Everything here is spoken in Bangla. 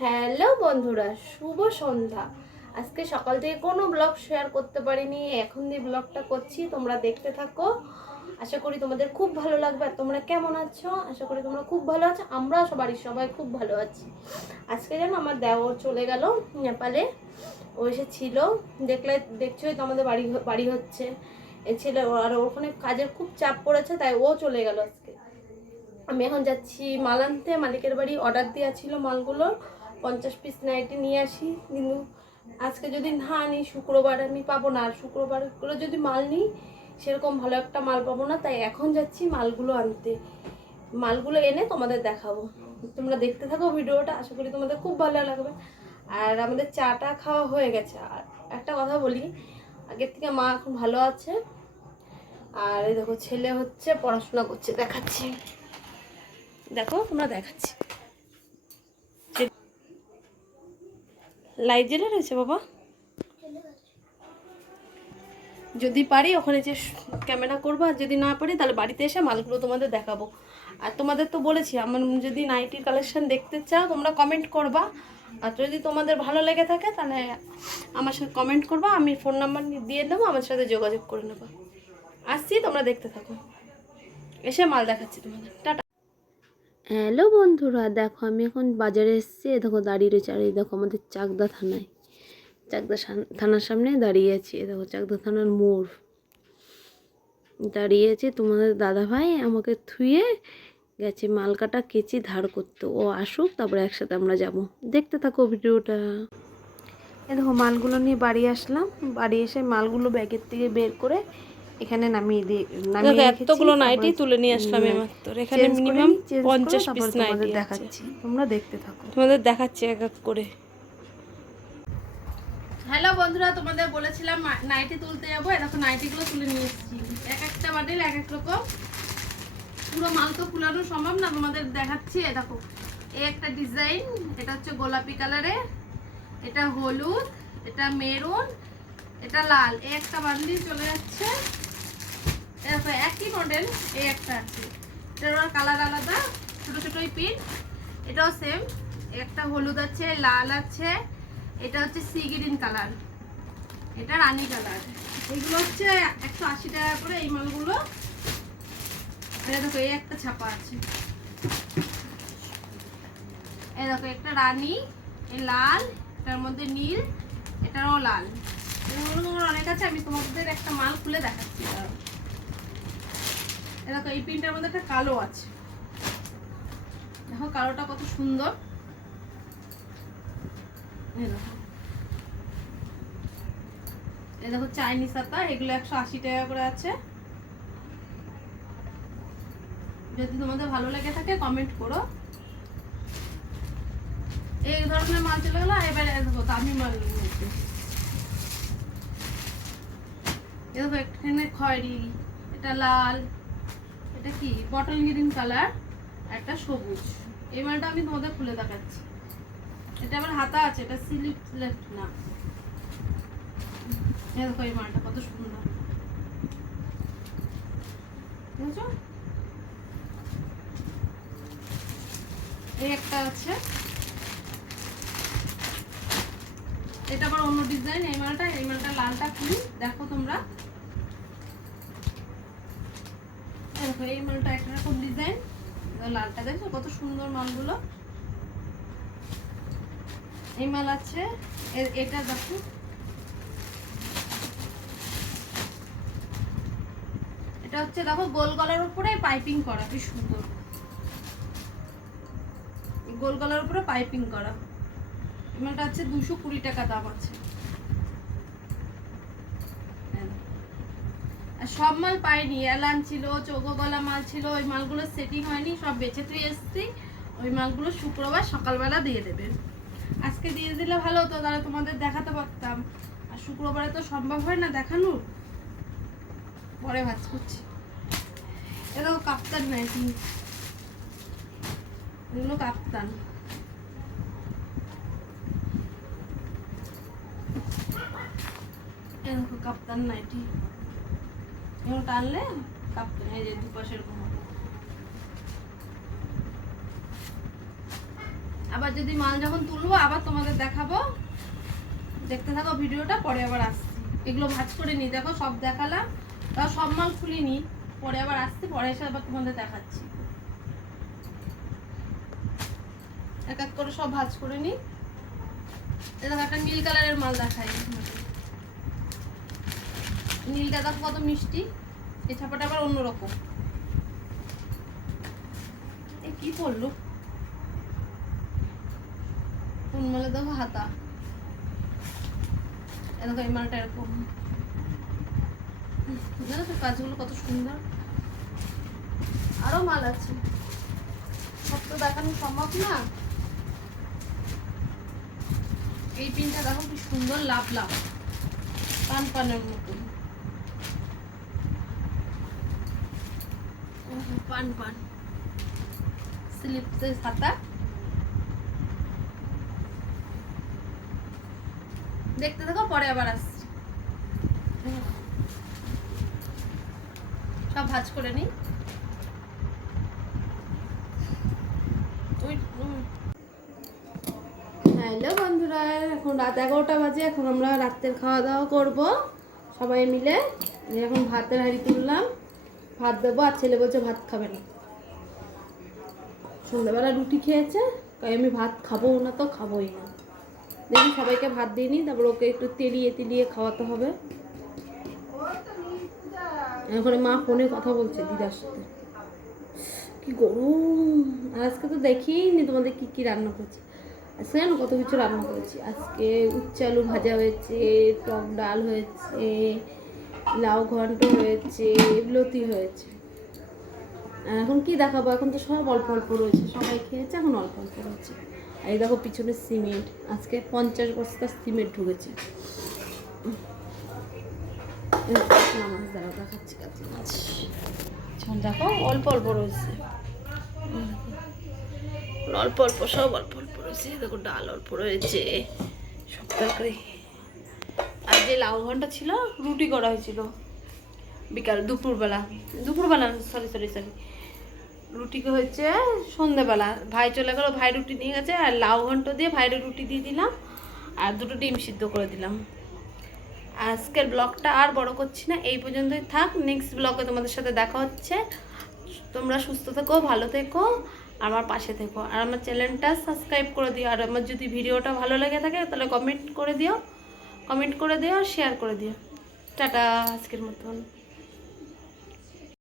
হ্যালো বন্ধুরা, শুভ সন্ধ্যা। আজকে সকাল থেকে কোনো ব্লগ শেয়ার করতে পারিনি, এখন দিয়ে ব্লগটা করছি, তোমরা দেখতে থাকো। আশা করি তোমাদের খুব ভালো লাগবে। আর তোমরা কেমন আছো? আশা করি তোমরা খুব ভালো আছো। আমরা বাড়ির সবাই খুব ভালো আছি। আজকে যেন আমার দেওর চলে গেল নেপালে। ও এসেছিল, দেখছোই তো আমাদের বাড়ি বাড়ি হচ্ছে এ ছিল, আর ওখানে কাজের খুব চাপ পড়েছে, তাই ও চলে গেল আজকে। আমি এখন যাচ্ছি মাল আনতে। মালিকের বাড়ি অর্ডার দেওয়া ছিল মালগুলো, 50 পিস নাইটি নিয়ে আসি। কিন্তু আজকে যদি না আনি শুক্রবার আমি পাবো না, আর শুক্রবার করে যদি মাল নিই সেরকম ভালো একটা মাল পাবো না, তাই এখন যাচ্ছি মালগুলো আনতে। মালগুলো এনে তোমাদের দেখাবো, তোমরা দেখতে থাকো ভিডিওটা, আশা করি তোমাদের খুব ভালো লাগবে। আর আমাদের চাটা খাওয়া হয়ে গেছে। আর একটা কথা বলি, আগের থেকে মা এখন ভালো আছে। আর এই দেখো ছেলে হচ্ছে পড়াশোনা করছে, দেখাচ্ছি, দেখো তোমরা, দেখাচ্ছি। লাইট জ্বেলে রয়েছে বাবা। যদি পারি ওখানে যে ক্যামেরা করবো, আর যদি না পারি তাহলে বাড়িতে এসে মালগুলো তোমাদের দেখাবো। আর তোমাদের তো বলেছি, আমার যদি নাইটির কালেকশন দেখতে চাও তোমরা কমেন্ট করবা। আর যদি তোমাদের ভালো লেগে থাকে তাহলে আমার সাথে কমেন্ট করবা, আমি ফোন নাম্বার দিয়ে দেবো, আমার সাথে যোগাযোগ করে নেবো। আসছি, তোমরা দেখতে থাকো, এসে মাল দেখাচ্ছি তোমাদের। টাটা। হ্যালো বন্ধুরা, দেখো আমি এখন বাজারে এসেছি। দেখো দাঁড়িয়ে রয়েছে, আর এই দেখো আমাদের চাকদা থানায়, চাকদা থানার সামনে দাঁড়িয়ে আছি। দেখো চাকদা থানার মোড় দাঁড়িয়ে আছি। তোমাদের দাদাভাই আমাকে থুয়ে গেছে মাল কাটা কেচি ধার করতে। ও আসুক, তারপরে একসাথে আমরা যাব। দেখতে থাকো ভিডিওটা। এ দেখো মালগুলো নিয়ে বাড়ি আসলাম। বাড়ি এসে মালগুলো ব্যাগের থেকে বের করে এখানে নামিয়ে এতগুলো নাইটি তুলে নিয়ে আসলাম মাত্র। এখানে মিনিমাম 50 পিস নাইটি দেখাচ্ছি, তোমরা দেখতে থাকো, তোমাদের দেখাচ্ছি এক এক করে। হ্যালো বন্ধুরা, তোমাদের বলেছিলাম নাইটি তুলতে যাবো। দেখো নাইটিগুলো তুলে নিয়ে এসেছি, এক একটা বান্ডিল এক এক রকম। পুরো মাল তো ফুলানো সম্ভব না, তোমাদের দেখাচ্ছি। দেখো এই একটা ডিজাইন, এটা হচ্ছে গোলাপি কালারে, এটা হলুদ, এটা মেরুন, এটা লাল। এই একটা বান্ডিল চলে যাচ্ছে। দেখো একই মডেল, এই একটা আছে, এটার কালার আলাদা, ছোট ছোটই পিন। এটাও সেম, একটা হলুদ আছে, লাল আছে, এটা হচ্ছে সি গ্রিন কালার, এটা রানী কালার। এগুলো হচ্ছে 180 টাকা করে এই মালগুলো। দেখো এই একটা ছাপা আছে, এই দেখো একটা রানী, এই লাল, এটার মধ্যে নীল, এটারও লাল। এগুলো অনেক আছে, আমি তোমাদের একটা মাল খুলে দেখাচ্ছি। দেখো এই পিনটার মধ্যে একটা কালো আছে, দেখো কালোটা কত সুন্দর। এই দেখো চাইনিজ আতা, এগুলো 180 টাকা করে আছে। যদি তোমাদের ভালো লেগে থাকে কমেন্ট করো। এই ধরনের মাল চলে গেলো। এবারে দেখো দামি মাল নিতে। দেখো এখানে খয়েরি, এটা লাল, এটা কি বটল গ্রিন কালার, একটা সবুজ। এই মালটা আমি তোমাদের খুলে দেখাচ্ছি। এটা আমার হাতা আছে, এটা স্লিপ না। দেখো এই মালটা কত সুন্দর, বুঝছো? এই একটা আছে, এটা আবার অন্য ডিজাইন। এই মালটা লালটা খুলি, দেখো তোমরা। দেখো এই মালটা একরকম ডিজাইন, লালটা দেখছো কত সুন্দর মালগুলো। এই মাল আছে, এটা দেখো, এটা হচ্ছে দেখো গোল গলার উপরে পাইপিং করা, কি সুন্দর গোল গলার উপরে পাইপিং করা। এই মালটা আছে 220 টাকা দাম আছে। আর সব মাল পাইনি, এলান ছিল, চৌকো গলা মাল ছিল, ওই মালগুলো সেটিং হয়নি, সব বেঁচে তুই এসছি। ওই মালগুলো শুক্রবার সকালবেলা দিয়ে দেবে। আজকে দিয়ে দিলে ভালো হতো, তাহলে তোমাদের দেখাতে পারতাম। আর শুক্রবারে তো সম্ভব হয় না দেখানোর, পরে ভাজ করছি। এরকম কাপ্তান নাইটি, এগুলো কাপ্তান। এরকম কাপ্তান নাইটি, এগুলো টানলে কাপ্তান, এই যে দুপাশের এরকম। আবার যদি মাল যখন তুলবো আবার তোমাদের দেখাবো, দেখতে থাকো ভিডিওটা, পরে আবার আসছি। এগুলো ভাঁজ করে নিই, দেখো সব দেখালাম, তাও সব মাল খুলিনি, পরে আবার আসছি, পরে এসে আবার তোমাদের দেখাচ্ছি। এক এক করে সব ভাঁজ করে নিই। এটা একটা নীল কালারের মাল দেখাই, নীলটা দেখো কত মিষ্টি, এই ছাপাটা আবার অন্যরকম। এ কি পড়লো, কোন মালে দেখো হাতা, দেখো এই মালটা এরকম, জানো তো কাজগুলো কত সুন্দর। আরো মাল আছে, সব তো দেখানো সম্ভব না। এই পিনটা দেখো কি সুন্দর, লাভ লাভ পান পানের মতন, পান পান স্লিপসের ছাতা। দেখতে থাকো, পরে আবার আসছি। সব ভাঁজ করে নিই। হ্যালো বন্ধুরা, এখন রাত 11টা বাজে, এখন আমরা রাতের খাওয়া দাওয়া করব সবাই মিলে। এখন ভাতের হাঁড়ি তুললাম, ভাত দেবো, আর ছেলে বলছে ভাত খাবে না, সন্ধ্যাবেলা রুটি খেয়েছে, তাই আমি ভাত খাবো না, তো খাবোই না। দেখি সবাইকে ভাত দিয়ে নিই, তারপর ওকে একটু তেলিয়ে তেলিয়ে খাওয়াতে হবে। এখন মা ফোনে কথা বলছে দিদার সাথে, কি গরম। আর আজকে তো দেখিনি তোমাদের কি কি রান্না করছি। আজকে জানো কত কিছু রান্না করেছি। আজকে উচ্ছে আলু ভাজা হয়েছে, টক ডাল হয়েছে, লাউ ঘন্ট হয়েছে, লতি হয়েছে। আর এখন কি দেখাবো, এখন তো সব অল্প অল্প রয়েছে, সবাই খেয়েছে, এখন অল্প অল্প রয়েছে। আর এই দেখো পিছনে সিমেন্ট, আজকে 50 বস্তা সিমেন্ট ঢুকেছে। মাছ দ্বারা দেখাচ্ছি, কাছে মাছ দেখো অল্প অল্প রয়েছে, অল্প অল্প সব অল্প অল্প রয়েছে। দেখো ডাল অল্প রয়েছে, সব তরকারি। আর যে লাউ ঘন্টা ছিল, রুটি করা হয়েছিল বিকাল দুপুরবেলা, সরি রুটি হয়েছে সন্ধ্যেবেলা। ভাই চলে গেলো, ভাই রুটি নিয়ে গেছে, আর লাউ ঘন্ট দিয়ে ভাইয়ের রুটি দিয়ে দিলাম, আর 2টো ডিম সিদ্ধ করে দিলাম। আজকের ব্লগটা আর বড় করছি না, এই পর্যন্তই থাক। নেক্সট ব্লগে তোমাদের সাথে দেখা হচ্ছে। তোমরা সুস্থ থেকো, ভালো থেকো, আমার পাশে থেকো, আর আমার চ্যানেলটা সাবস্ক্রাইব করে দিও। আর আমার যদি ভিডিওটা ভালো লেগে থাকে তাহলে কমেন্ট করে দিও, শেয়ার করে দিও। টাটা আজকের মতন।